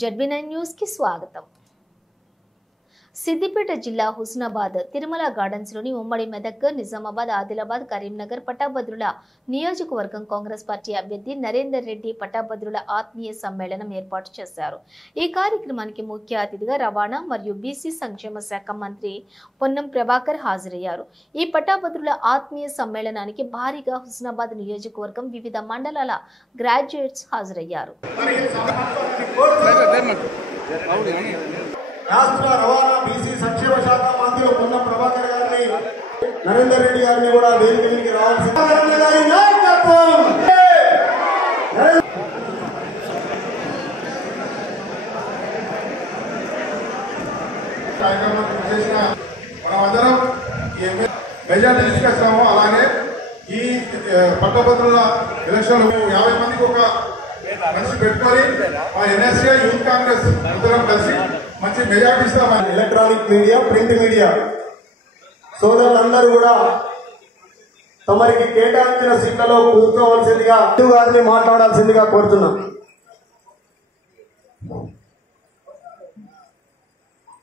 ZB9 news కి స్వాగతం. సిద్దిపేట జిల్లా హుస్నాబాద్ తిరుమల గార్డెన్స్ లోని ఉమ్మడి మెదక్, నిజామాబాద్, ఆదిలాబాద్, కరీంనగర్ పట్టభద్రుల నియోజకవర్గం కాంగ్రెస్ పార్టీ అభ్యర్థి నరేందర్ రెడ్డి పట్టభద్రుల ఆత్మీయ సమ్మేళనం ఏర్పాటు చేశారు. ఈ కార్యక్రమానికి ముఖ్య అతిథిగా రవాణా మరియు బీసీ సంక్షేమ శాఖ మంత్రి పొన్నం ప్రభాకర్ హాజరయ్యారు. ఈ పట్టభద్రుల ఆత్మీయ సమ్మేళనానికి భారీగా హుస్నాబాద్ నియోజకవర్గం వివిధ మండలాల గ్రాడ్యుయేట్స్ హాజరయ్యారు. రాష్ట్ర రవాణా బీసీ సంక్షేమ శాఖ మంత్రి పొన్నం ప్రభాకర్ గారిని, నరేందర్ రెడ్డి గారిని కూడా వేదికకి రావాల్సింది. మనమందరం మెజార్టీ తీసుకొస్తాము. అలాగే ఈ పట్టభద్రుల ఎలక్షన్ 50 మందికి ఒక మనిషి పెట్టుకొని మా ఎన్ఎస్ఏ యూత్ కాంగ్రెస్ అందరం కలిసి మంచి మెజార్టీ ఇస్తాం. ఎలక్ట్రానిక్ మీడియా, ప్రింట్ మీడియా సోదరులందరూ కూడా తమరికి కేటాయించిన సీట్లలో కూర్చోవలసిందిగా గారిని మాట్లాడాల్సిందిగా కోరుతున్నాం.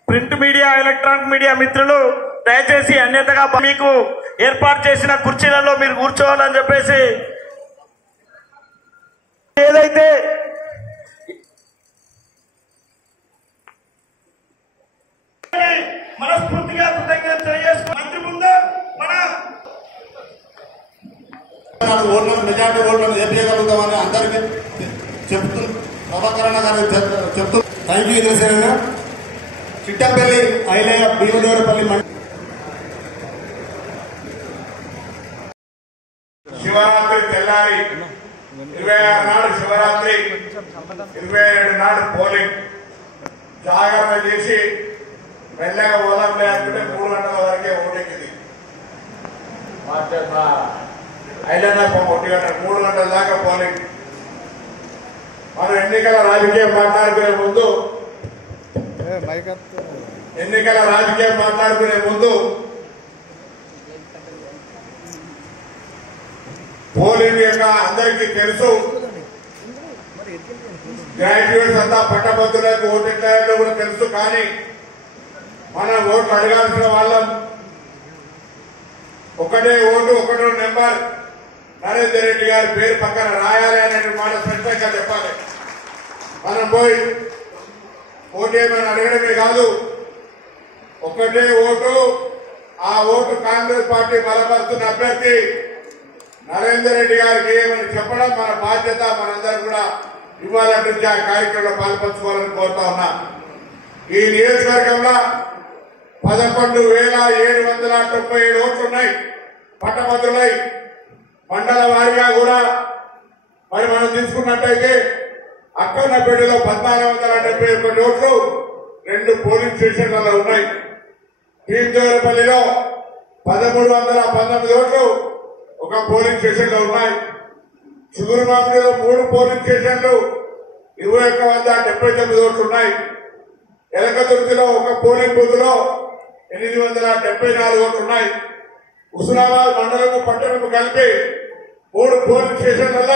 ప్రింట్ మీడియా, ఎలక్ట్రానిక్ మీడియా మిత్రులు దయచేసి అన్యతగా మీకు ఏర్పాటు చేసిన కుర్చీలలో మీరు కూర్చోవాలని చెప్పేసి, ఏదైతే మనస్ఫూర్తిగా కృతజ్ఞత తెలియజేసుకున్న మంత్రి ముందు మన ఓట్లను మెజార్టీ ఓట్లను చెప్పగలుగుతామని అందరికీ చెప్తూ ప్రభాకరణ గారు చెప్తూ థ్యాంక్ యూ ఇంద్రసేన. చిట్టంపల్లి ఐలయ్య భీమదేవరపల్లి శివరాత్రి తెల్లారి 26 నాడు శివరాత్రి, 27 నాడు పోలింగ్ జాగ్రత్త చేసి మెల్లగా పోదాం లేకుంటే 3 గంటల వరకే ఓటెక్కింది. ఐలైనా 1 గంట 3 గంటల దాకా పోలింగ్. మనం ఎన్నికల రాజకీయం మాట్లాడుకునే ముందు పోలింగ్ యొక్క అందరికీ తెలుసు. గ్రాడ్యుయేట్స్ అంతా పట్టభద్రులకు ఓటు ఎట్లా కూడా తెలుసు. కానీ మనం ఓట్లు అడగాల్సిన వాళ్ళం ఒకటే ఓటు, ఒకటో నెంబర్ నరేందర్ రెడ్డి గారి పేరు పక్కన రాయాలి అనే మాట స్పష్టంగా చెప్పాలి. మనం పోయి ఓటు ఏమైనా అడగడమే కాదు, ఒకటే ఓటు. ఆ ఓటు కాంగ్రెస్ పార్టీ బలపరుస్తున్న అభ్యర్థి నరేందర్ రెడ్డి గారికి ఏమని చెప్పడం మన బాధ్యత. మనందరం కూడా ఇవ్వాలంటే ఆ కార్యక్రమంలో పాల్పంచుకోవాలని కోరుతా ఉన్నా. ఈ నియోజకవర్గంలో 11,797 ఓట్లున్నాయి పట్టభద్రులై. మండల వారీగా కూడా మరి మనం తీసుకున్నట్టయితే అక్కన్నపేటలో 1,471 ఓట్లు 2 పోలింగ్ స్టేషన్లలో ఉన్నాయి. భీమదేవరపల్లిలో 1,319 ఓట్లు 1 పోలింగ్ స్టేషన్ లో ఉన్నాయి. చిగురుమామిడిలో 3 పోలింగ్ స్టేషన్లు 2,179 ఓట్లు ఉన్నాయి. ఎలకతుర్తిలో 1 పోలింగ్ బూత్ లో 874 ఓట్లు ఉన్నాయి. హుస్నాబాద్ మండలం పట్టణం కలిపి 3 పోలింగ్ స్టేషన్ల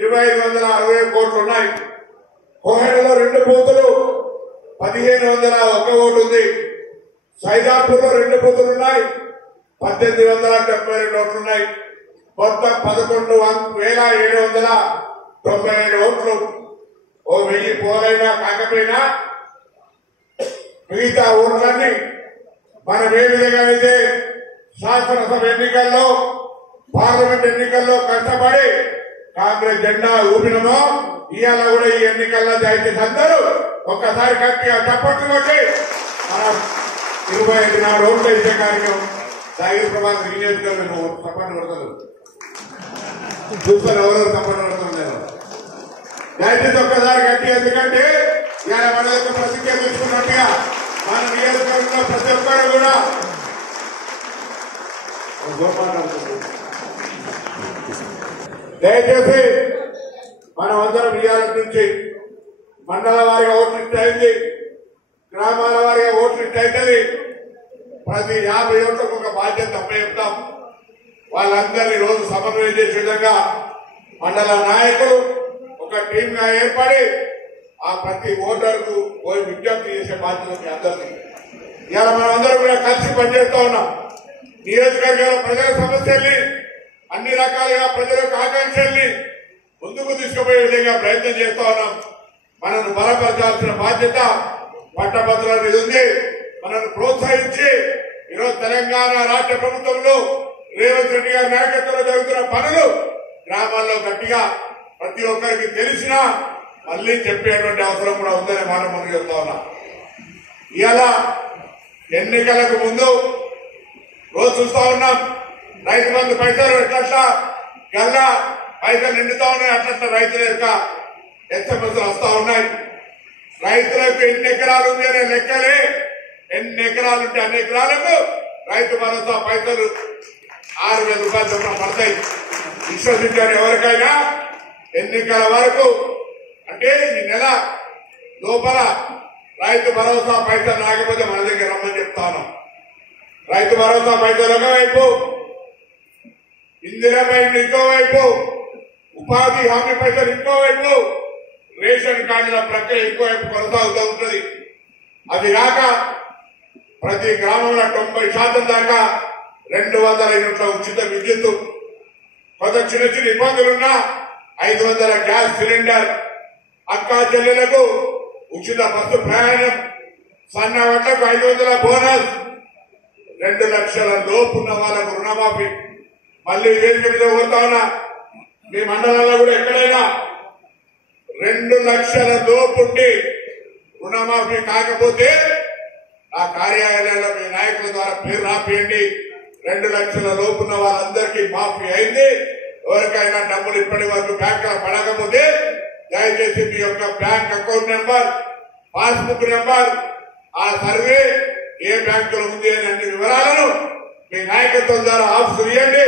2,561 ఓట్లు ఉన్నాయి. కోహెడలో 2 బూతులు 1,501 ఓటు ఉంది. సైదాపూర్ లో 2 బూతులు ఉన్నాయి, 1,872 ఓట్లున్నాయి. మొత్తం 11,797 ఓట్లు. 1000 పోలైనా కాకపోయినా మిగతా ఓట్లన్నీ మనం ఏ విధంగా అయితే శాసనసభ ఎన్నికల్లో, పార్లమెంట్ ఎన్నికల్లో కష్టపడి కాంగ్రెస్ జెండా ఊపినమో, ఇవాళ కూడా ఈ ఎన్నికల్లో దయచేసి అందరూ ఒక్కసారి గట్టిగా చప్పట్లు కొట్టి మనం 25 ఓట్లు ఇచ్చే కార్యక్రమం సాగర్ ప్రభాకర్ నియోజకవర్గం చప్పట్లు కొడతారు. చూస్తాను ఎవరెవరు చప్పట్లు కొడుతున్నారు. దయచేసి ఒక్కసారి గట్టిగా, ఎందుకంటే ఇవాళ మన యొక్క ప్రతిజ్ఞ తీసుకున్నట్టుగా మన నియోజకవర్గంలో ప్రతి ఒక్కరు కూడా దయచేసి మనం అందరం ఇవాళ నుంచి మండల వారిగా ఓట్లు ఇచ్చేది, గ్రామాల వారిగా ఓట్లు ఇచ్చేది. ప్రతి 50 ఓట్లకు ఒక బాధ్యత అప్పచెప్తాం. వాళ్ళందరినీ రోజు సమన్వయం చేసే విధంగా మండల నాయకులు ఒక టీమ్ గా ఏర్పడి ఆ ప్రతి ఓటర్కు పోయి విజ్ఞప్తి చేసే బాధ్యత మీ అందరినీ. ఇవాళ మనం అందరం కూడా కలిసి పనిచేస్తా ఉన్నాం. నియోజకవర్గాల ప్రజల సమస్యల్ని అన్ని రకాలుగా ప్రజల యొక్క ఆకాంక్షల్ని ముందుకు తీసుకుపోయే విధంగా ప్రయత్నం చేస్తా ఉన్నాం. మనల్ని బలపరచాల్సిన బాధ్యత పట్టభద్రుల మీద ఉంది. మనల్ని ప్రోత్సహించి ఈరోజు తెలంగాణ రాష్ట్ర ప్రభుత్వంలో రేవంత్ రెడ్డి గారి నాయకత్వంలో జరుగుతున్న పనులు గ్రామాల్లో గట్టిగా ప్రతి ఒక్కరికి తెలిసినా మళ్లీ చెప్పేటువంటి అవసరం కూడా ఉందనే మాట మనం చెప్తా ఉన్నాం. ఇవాళ ఎన్నికలకు ముందు రోజు చూస్తా ఉన్నాం, రైతు బంధు పైసలు ఎట్లా గల్లా పైసలు నిండుతా ఉన్నాయి, అట్లా రైతుల యొక్క ఎస్ఎంఎస్లు వస్తా ఉన్నాయి. రైతులకు ఎన్ని ఎకరాలు ఉంది అనే లెక్కలే, ఎన్ని ఎకరాలు ఉంటే అన్ని ఎకరాలకు రైతు భరోసా పైసలు 6,000 రూపాయలు చొప్పున పడతాయి. విశ్వసించారు ఎవరికైనా ఎన్నికల వరకు అంటే ఈ నెల లోపల రైతు భరోసా పైసలు రాకపోతే మన దగ్గర రమ్మని చెప్తాను. రైతు భరోసా పైసలు ఒకవైపు, ఇందిరా బ్యాంక్ ఇంకోవైపు, ఉపాధి హామీ పైసలు ఇంకోవైపు, రేషన్ కార్డుల ప్రక్రియ ఇంకోవైపు కొనసాగుతూ ఉంటుంది. అది కాక ప్రతి గ్రామంలో 90% దాకా 200 యూనిట్ల ఉచిత విద్యుత్, కొంత చిన్న చిన్న ఇబ్బందులున్నా 500 గ్యాస్ సిలిండర్, అక్కా చెల్లెలకు ఉచిత బస్సు ప్రయాణం, సన్న వడ్లకు 500 బోనస్, 2 లక్షల లోపు ఉన్న వాళ్ళకు రుణమాఫీ. మళ్లీ వేదిక మీద కోరుతా ఉన్నా, మీ మండలంలో కూడా ఎక్కడైనా 2 లక్షల లోపు ఉండి రుణమాఫీ కాకపోతే ఆ కార్యాలయాల్లో మీ నాయకుల ద్వారా పేరు రాపియండి. 2 లక్షల లోపు ఉన్న వాళ్ళందరికీ మాఫీ అయింది. ఎవరికైనా డబ్బులు ఇప్పటి వరకు బ్యాంకులో పడకపోతే దయచేసి మీ యొక్క bank account number, passbook number, ఆ సర్వే ఏ బ్యాంకులో ఉంది అని అన్ని వివరాలను మీ నాయకత్వం ద్వారా ఆఫీసు ఇవ్వండి.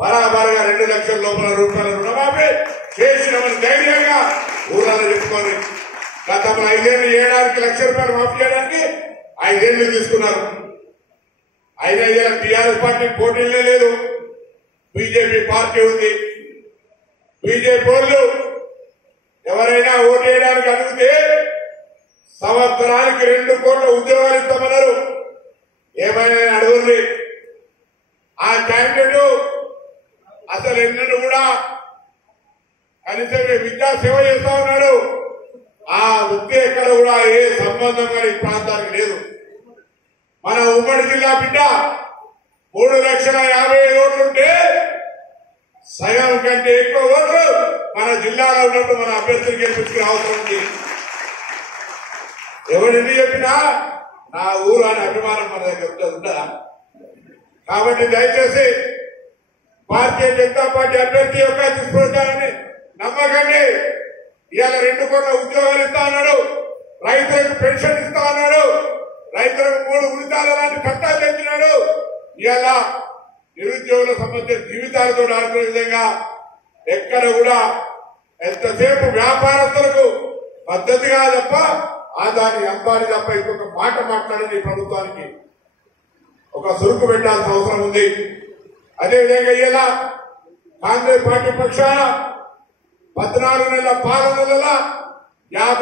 బరాబరుగా 2 లక్షల లోపల రూపాయల రుణమాఫీ చేసినామని ధైర్యంగా ఊళ్ళలో చెప్పుకొని, గతంలో 5 ఏళ్లు చేయడానికి 1 లక్ష రూపాయలు మాఫీ చేయడానికి 5 ఏళ్లు తీసుకున్నారు. 5 ఏళ్ల టీఆర్ఎస్ పార్టీ పోటీలే లేదు, బీజేపీ పార్టీ ఉంది. బీజేపీ వాళ్ళు ఎవరైనా ఓటు వేయడానికి అడిగితే సంవత్సరానికి 2 కోట్ల ఉద్యోగాలు ఇస్తామన్నారు. ఏమైనా అడుగుంది. ఆ క్యాండిడేట్ అసలు ఎన్నడూ కూడా కనీసం విద్యా సేవ చేస్తా ఉన్నాడు. ఆ వృత్తి ఎక్కడ కూడా ఏ సంబంధం కానీ ఈ ప్రాంతానికి లేదు. మన ఉమ్మడి జిల్లా బిడ్డ 3,50,000 ఓట్లుంటే సగం కంటే ఎక్కువ ఓట్లు మన జిల్లాలో ఉన్నప్పుడు మన అభ్యర్థులు గెలిపించుకునే అవసరం ఉంది. ఎవరిని చెప్పినా నా ఊరు అనే అభిమానం మన దగ్గర ఉంటుందా? కాబట్టి దయచేసి భారతీయ జనతా పార్టీ అభ్యర్థి యొక్క దుష్ప్రచారాన్ని నమ్మకండి. ఇవాళ 2 కోట్ల ఉద్యోగాలు ఇస్తా అన్నాడు, రైతులకు పెన్షన్ ఇస్తా అన్నాడు, రైతులకు 3 ఉచితాల లాంటి చట్టాలు తెచ్చినాడు. ఇవాళ నిరుద్యోగుల సమస్య జీవితాలతో ఆడుకునే విధంగా ఎక్కడ కూడా ఎంతసేపు వ్యాపారస్తులకు పద్ధతిగా తప్ప ఆదాని అంబానీ తప్ప ఇంకొక మాట మాట్లాడని ఈ ప్రభుత్వానికి ఒక సురుకు పెట్టాల్సిన అవసరం ఉంది. అదేవిధంగా ఇలా కాంగ్రెస్ పార్టీ పక్షాన 14 నెలల పాలనల 50